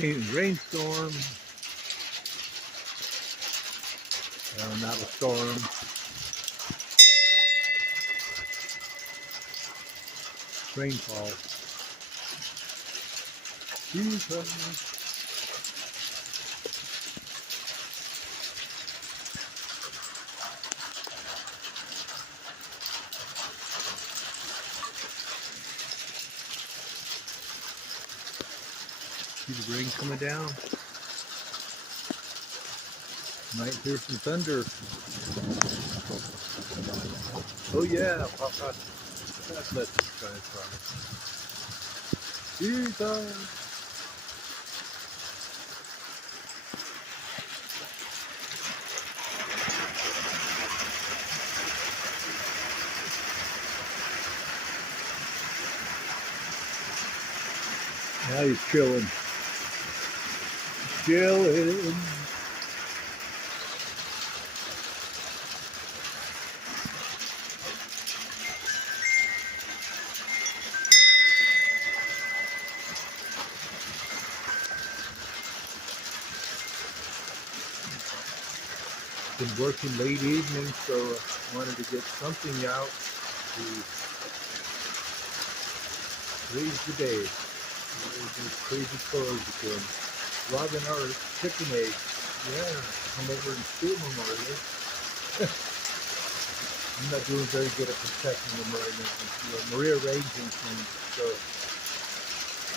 Rainstorm. Not a storm. Rainfall. Jesus. See the rain coming down. Might hear some thunder. Oh yeah, Papa. That's let this guy from. Jesus. Now he's chilling. Chilling. Been working late evening, so I wanted to get something out to raise the day. These crazy clothes again. Robbing our chicken eggs. Yeah, come over and steal them already. I'm not doing very good at protecting them right now. You know, Maria raising things, so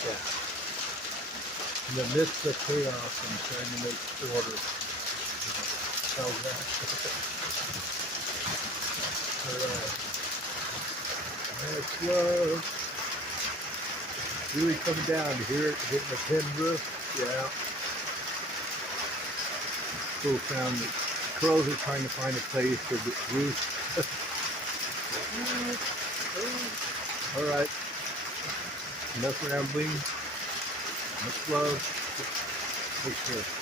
yeah. In the midst of chaos, I'm trying to make order. How's that? Alright. Next love. Really coming down to hear it hitting the tin roof. Yeah. Still found that crows are trying to find a place to roost. Alright. Enough rambling. Much love. Take care.